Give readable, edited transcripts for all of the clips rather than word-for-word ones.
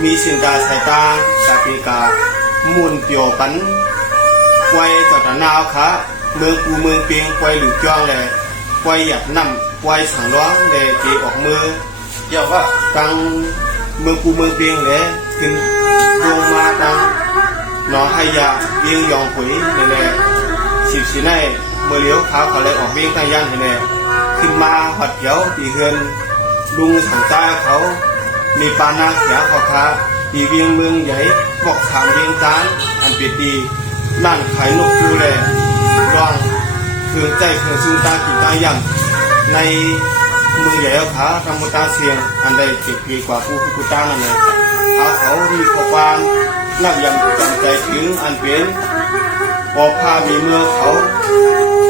มีสินตาสายตาสาปีกามุนเปียวปันไว้จอดนาวขาเมืองปูเมืองเปียงไว้หลุดจ้องเลยไว้หยัดน้ำไว้สังร้องเลยเจออกมือเดี๋ยวว่าตังเมืองปูเมืองเปียงเลยขึ้นลงมาตังนอให้ยาเบียงยองผุยเลยสิบสีในเมื่อเลี้ยวขาเขาเลยออกเบียงทางยันเลยขึ้นมาหัดเขียวตีเฮือนลุงสังจ้าเขามีปานาเสียเขาคาตีเวียงเมืองใหญ่บอกถามเวียงจานอันเปียดีล้านขายนกดูแลร้องเพื่อใจเพื่อสู้ตากินตาย่ำในเมืองใหญ่ขาธรรมตาเสียงอันใดเจ็บปีกว่าผู้กุตานั่นเลยเขามีข้อความนับยำจำใจถึงอันเป็นพอพามีเมื่อเขา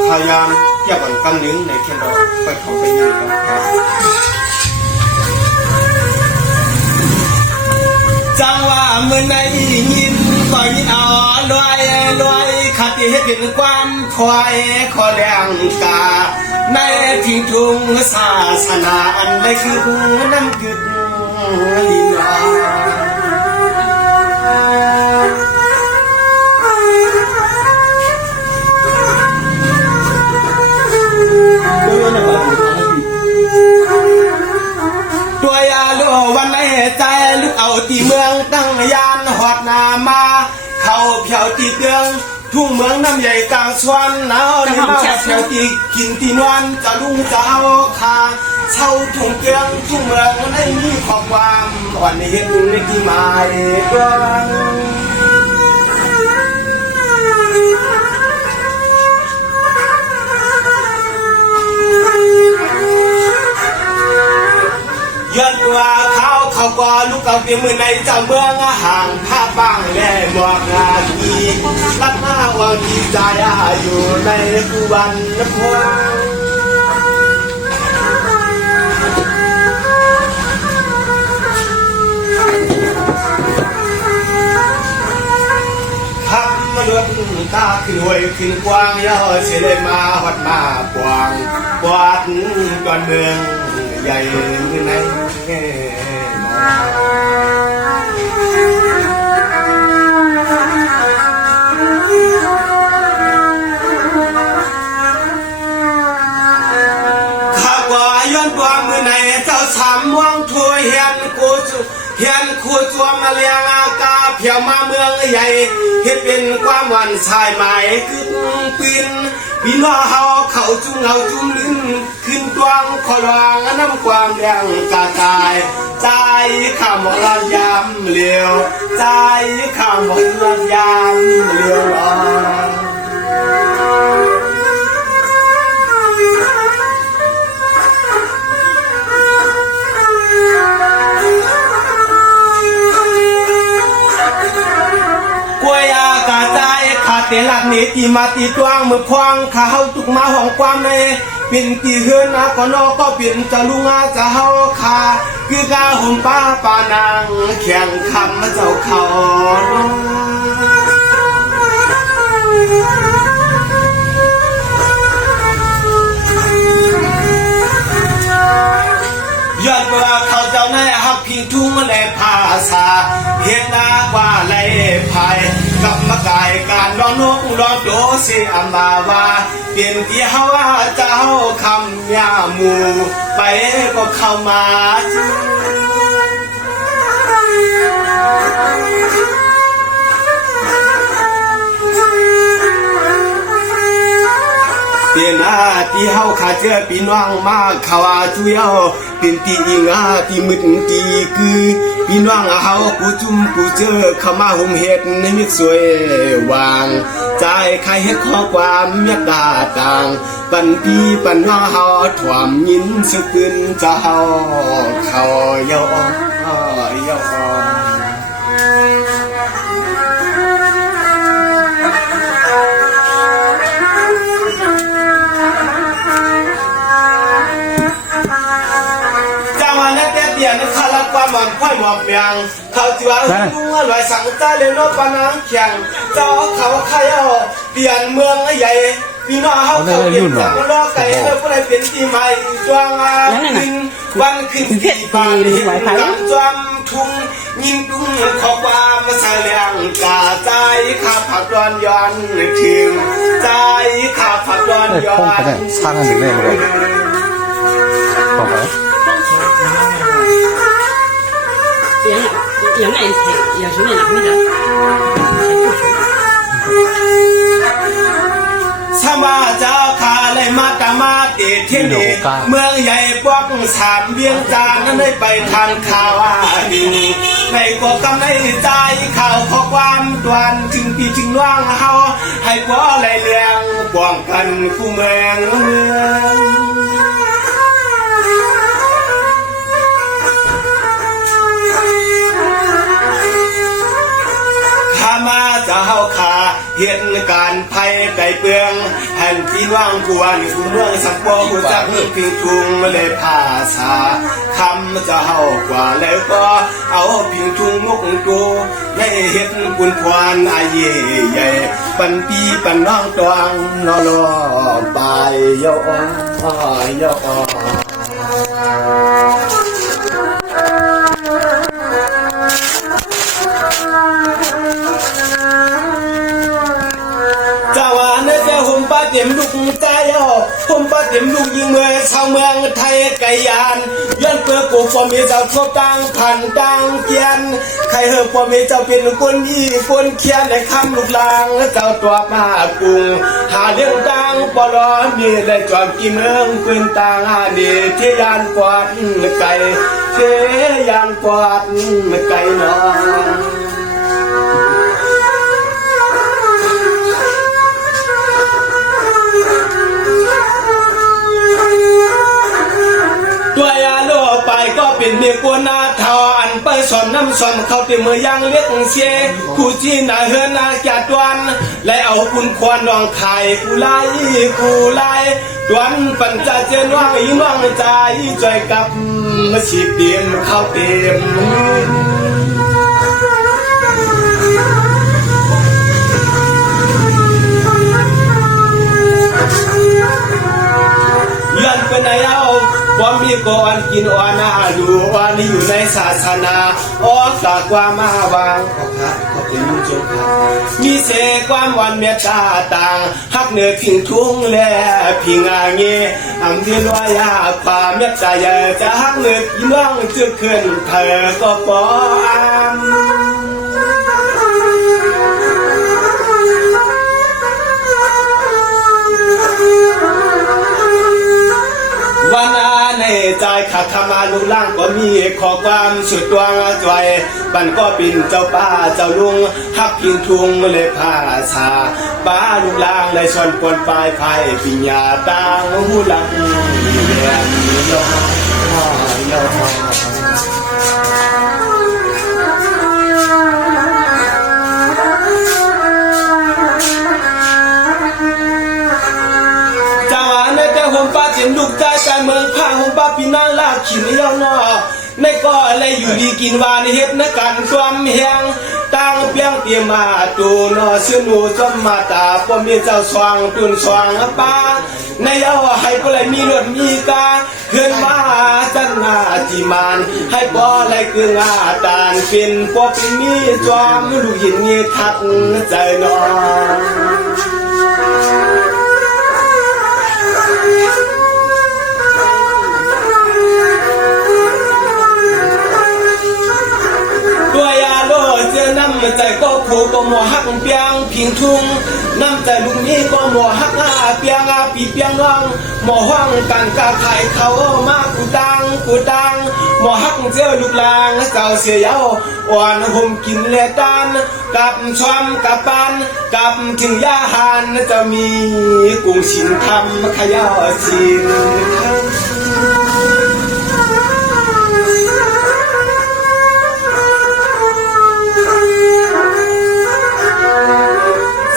พยายามแยกอันกันหนึ่งในแค่ดอกไปเขาไปยืนกันจังว่าเมื่อในยินก็ยินเอาลอยขัดให้เป็นความถอยขอแรงกาในทิ้งทุ่งศาสนาอันใดคือน้ำกึดลินลาตัวยาลูวันไหนใจลึกเอาตีเมืองตั้งยานหอดนามาเข้าเพียวตีเตืองทุ่งเมืองน้ำใหญ่กลางสวนหนาวในมาเพียวตีกินตีนวลจะลุงจะเอาคาเช่าทุ่งเตืองทุ่งเมืองมันให้มีข้อความวันนี้เห็นในที่หมายกันย้อนตัวเขาก็ลูกเอาเตียมือในเจ้าเมืองห่างผ้าบ้างและหมวกงาทีรักหน้าวังที่ใจอยู่ในกุวันพวงทำมาด้วยตาขึ้นหวยขึ้นกว้างย่อเฉลยมาหอดมาปวงกวาดก่อนเมืองใหญ่ในสามม่วงถวยเฮียนคูจวมมาเลียงอากาเพียวมาเมืองใหญ่เฮ็ดเป็นความหวานชายหมายคือปีนพี่น้องเฮาเขาจุงเฮาจุ่มลิ้นขึ้นตวงขอลองน้ำความแดงกาตายใจข้ามลำยำเลี้ยวใจข้ามลำยำเลี้ยวเตลัดนี้ตีมาตีตวงมือพวงข้าเฮาตุกมาห้องความในเป็นตีเฮือนนะก็นอก็เป็นจะลุงอาจะเฮาคาคือกาหุ่นป้าปานางแข่งคำเจ้าเขายอดว่าเขาเจ้าในฮักพิงทุ่งและภาษาเฮ็ดนาว่าไรภายกับมากายการร้องนกร้องโดเสียมาว่าเปลี่ยนที่เฮาเจ้าคำยาหมูไปก็เข้ามาเตียนาที่เฮาขาเจอพี่น้องมาเขาช่วยเอาเป็นตีอิงาที่มึดตีคือพี่น้องเฮากูจุ่มกูเจอเข้ามาห่มเฮ็ดในมิตรสวยวางใจใครเฮ็ดข้อความเมียตาต่างปันพี่ปันน้องเฮาถ่วมยินสึกขึ้นเจ้าเขาเยาความหวังค่อยหมอบยังเขาจีว่าหัวลอยสังใจเลยโนปนังแข่งเจ้าเขาใครเอาเปลี่ยนเมืองใหญ่พี่น้องเขาเปลี่ยนจากล้อไก่เพื่อผู้ใดเปลี่ยนที่ใหม่จวงขึ้นวันขึ้นที่บ้านหินกำจวมทุ่งยิงดู กาใจข้าผักดอนย้อนถึงใจข้าผักดอนย้อน 상은 되네 그래. 봐봐요. 养奶配养什么养没得？ สมาเจ้าขาเลยมาตามาเตเที่นี่เมืองใหญ่พวกสามเวียงจานนั้นได้ไปทางข่าวดินในกว่ากำในใจข่าวข้อความตวนถึงพี่ถึงว่างเฮาให้กว่าไรเลี้ยงป้องกันคู่เมืองมาจะเฮาขาเหตุการณ์ภัยไก่เปลืองแผ่นที่ว่างกวนผู้เมืองสักปอหัวจักพิงทุงเลยภาษาคำจะเฮากว่าแล้วก็เอาพิงทุงงกตูในเหตุกุนพวนอาเย่ใหญ่ปันปีปันน้องตวงนอลอไปย่อย่อเต็มลูกใจผมป้าเต็มลูกยิงเมื่อชาวเมืองไทยไก่ยานย้อนเปิดกูฟอมีเจ้าทั่วตังพันตังเกียนใครเฮอฟอมีเจ้าเป็นคนยี่คนเขียนในคำลูกลางเจ้าตัวมากุงหาเรื่องตังปลอมีได้จอมกี่เมืองปืนตังดีเทียนปอดไก่เทียนปอดไก่นอตัวยาโลไปก็เป็นเมียกวนนาทอนไปสอนน้ำสอนเขาเต็มมือยังเลี้ยงเสียผู้ที่นาเฮือนาแก่ตวนและเอาคุณควรนองไข่กูไล่ตวนปัญจเจนว่างยิ่งว่างใจใจกับมาฉีดเต็มเข้าเต็มยันเป็นไงเอาความมีก่อนกินอ่อนอาดูว่านี่อยู่ในศาสนาออกจากความมาวางขอบคุณจงมีเสกความวันเมตตาต่างฮักเหนือพิงทุ่งและพิงอาเงอำเดียนวายาความเมตตาจะฮักเหนือยิ่งว่างจะขึ้นเธอก็ปออามวันในใจขัดธรรมาลุล่างก็มีขอความสุดดวงใจบันก็ปิ่นเจ้าป้าเจ้าลุงฮักพิงทุงเลยผ้าชาป้าลุล่างเลยชนปนปลายไผ่ปิญญาตางหูหลังเรียนย่อลูกใจใจเมืองพาหงป้าพี่นางลากขินเย้านอในก็อะไรอยู่ดีกินวานเฮ็ดในกันความแหงตั้งเปียงเตรียมมาตูนอเสือหนูจอมมาตาป้อมีเจ้าสว่างตุนสว่างป้าในเอาให้ก็เลยมีรถมีกาเพื่อนมาจันนาจิมานให้ป้ออะไรคืองาตานเป็นป้อเป็นมีจอมลูกหินนี่ทัดใจนอตัวยาโลเจอน้ำใจก็ผูกก็หมอหักเปียงพิงทุ่งน้ำใจลุงนี้ก็หมอหักเปียงปีเปียงน้องหมอห้องกันกาไข่เขามากูดังหมอหักเจ้าลูกลางเจ้าเสียเยาอ่อนห่มกินเลตันกับชอมกับปันกับถึงยาหานจะมีกุ้งชินทำขยาชิน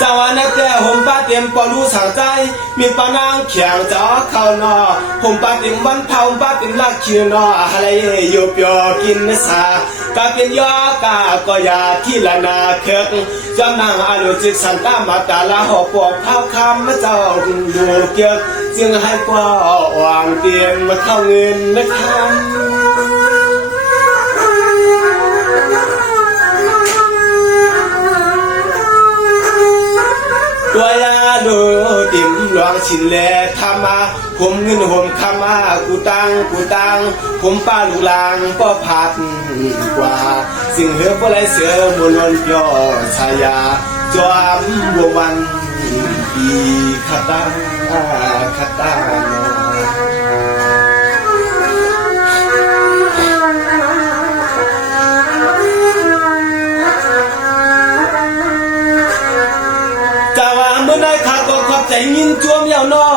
สวรรค์แต่ผมป้าเตรียมปอรู้สั่งใจมีปานางเขียงจ้าเข้านอผมป้าเตรียมวันเผาป้าเตรียมลักคิวนออะไรโยบยอกินสากาเป็นยากาก็ยาที่ละนาเคิกจำนางอนุจิตสันตามาตาละหอบปวดเท้าคำเจ้าดูเกิดจึงให้ปอวางเตรียมมาเข้าเงินนะครับ ต ชินแลทามาผมเงินผมคำมากูตังผมป้าลูกลางก็ผัดกว่าสิ่งเหือบ่ไรเสือมวลวนย่อชายาจอมบัววันปีขัดตาจะว่าเมื่อได้ข้าก็ขอบใจยินจวมยาวนอ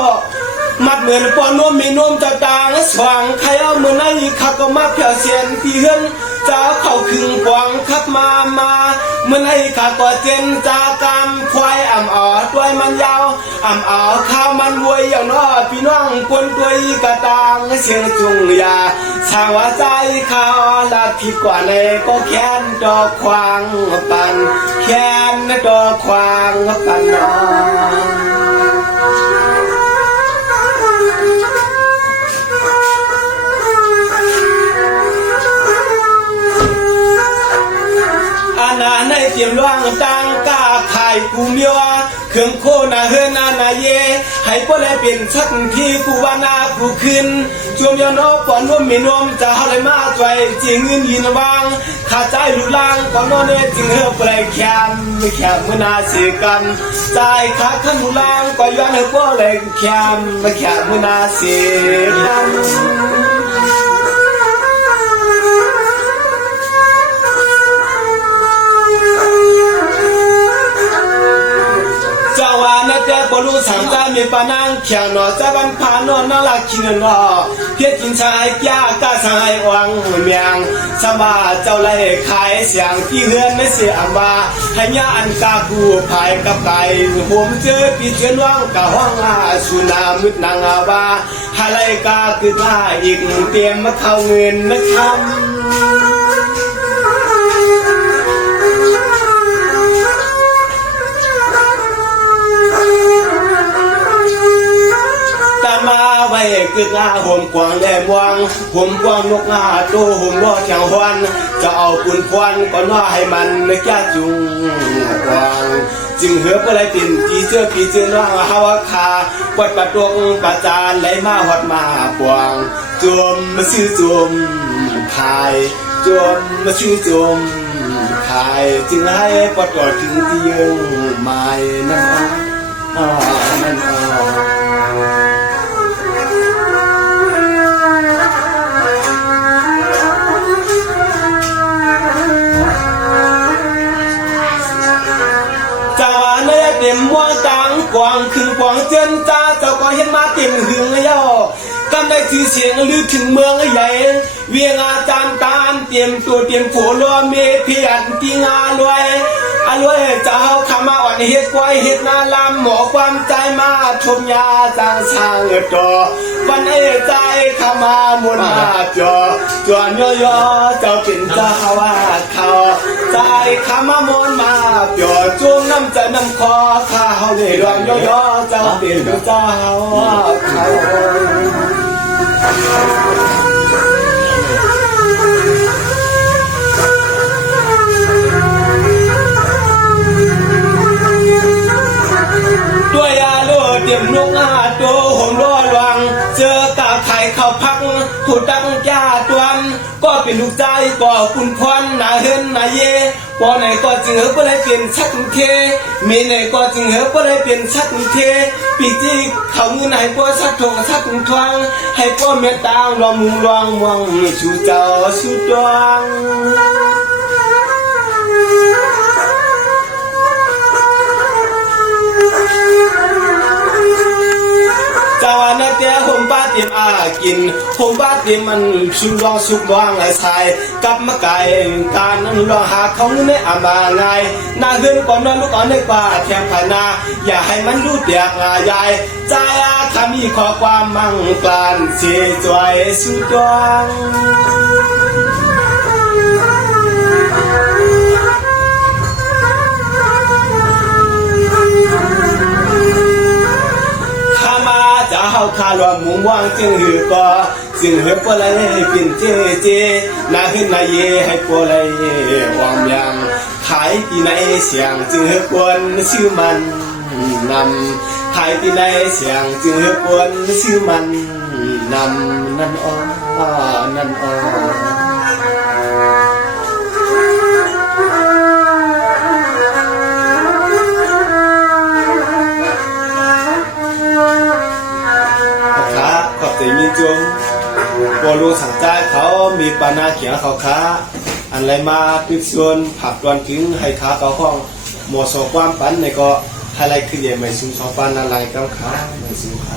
มัดเหมือนปอนนวมมีนวมจะต่างสว่างใครเอาเมื่อไหนข้าก็มาเพียเสียนที่เฮือนจะเข้าคึงกวางขับมาเมื่อไหนข้าก็เจนจากามควายอ่ำอ๋อด้วยมันยาวอ่ำอ๋อข้าวมันรวยอย่างนอพี่น้องกวนตัวอีกระต่างเสียงจุงยาชาวใจข้าวลาผิดกว่าในก็แค้นดอกควางปันแค้นดอกควางปันนอในเตรียมร่างตังกาขายกูเมียวเครื่องโคนาเฮนาเยให้พวกเราเป็นชักที่กูวานากูขึ้นจวมยานอปอนนวมมีนวมจะหาเลยมาใจจริงเงินยินวางขาใจลุล่างปอนนวเนจึงเฮเปลแคมเมื่อนาเสียกันใจขาขันลุล่างก็ย้อนให้พวกเราแคมเมื่อนาเสียกันแต่บรู้สังจามีปานังเขียนนอจะบันพานอนนาลักขินนอเพียกินชายยากาชายวังเมียงสมาเจ้าไล่ขายเสียงที่เฮือนไม่เสียมาให้ยาอันกากูภายกับไก่ผมเจอปีเจนว่างกะห้องอาสุนามุดนางอาบาฮาไลกาคือผ้าอีกเตรียมมาเข้าเงินนะครับมาไว้กึกงาห่มกวางแหลมวังห่มกวางนกงาโตห่มล้อแถวหวันจะเอาปุ่นควันก็น่าให้มันไม่กล้าจุงกวางจึงเหือบอะไรติ่นจีเจอปีเจอน้องฮาวคาวัดประตงประจานไหลมาหอดมาปวงจมมาซื้อจมขายจมมาซื้อจมขายจึงให้ปตอถึงที่ยังไม่นั่นนั่นเต็มว่างต่างกวางคือกวางเจนจ้าเจ้าก็เห็นมาเต็มหึงย่อกำได้ชื่อเสียงลือถึงเมืองใหญ่เวียงอาจารย์ตามเตรียมตัวเตรียมโผล่เมเพียนที่งานรวยเจ้าขมาอ่อนเฮ็ดกวยเฮ็ดนาลำหมอความใจมาชมยาจางช่างจอวันใจขมามุนมาจวนย่อเจ้าเป็นเจ้าว่าเขาใจขมามุนมาจอจุ่มน้ำใจน้ำคอข้าเฮาเลยรวมย่อเจ้าเป็นเจ้าเขาด้วยอาโลเตรียมนกอาโตห่มล้อลวงเจอกาไข่เข้าพักถูกตั้งแก่ตวนก็เป็นลูกใจก็คุณพรนาเฮินนาเยพอไหนก็จึงเฮบ่ได้เป็นชักเทมีไหนก็จึงเฮบ่ได้เป็นชักเทปีจีเขาเงินให้พวกชักทงชักทวงให้พวกเมตตาลองมุงลองมองชูเจ้าชูดวงจาวานาเตียห่มบ้าเตรียมอากินห่มบ้าเตรียมมันชุดวางสุกวางไอ้ชายกับมะไก่การนั้นลองหาเขาไม่อามาไงนาเฮือนก่อนนอนลูกอ่อนในป่าแถมภายนาอย่าให้มันดูเตียกงายายใจอาขามีขอความมั่งกลานเสียจอยสุดวงจะเฮาคาลวงมุงว่างจึงหือก็จึงเฮปอะไรเป็นเจนาขึ้นนาเยให้ปอะไรวางยังขายที่ไหนเสียงจึงเฮควรชื่อมันนำ หายที่ในเสียงจึงเฮือกวนชื่อมันนำนั่นอ้อนั่นอ้อขาขอบใจมีจงบอลูสั่งใจเขามีปานาเขียเขาขาอันไรมาปิดส่วนผักตอนถึงให้ขาเขาห้องหมอสอความปันในก็อะไรคือใหญ่ไม่สูงสองปันอะไรก็ขาไม่สูงขา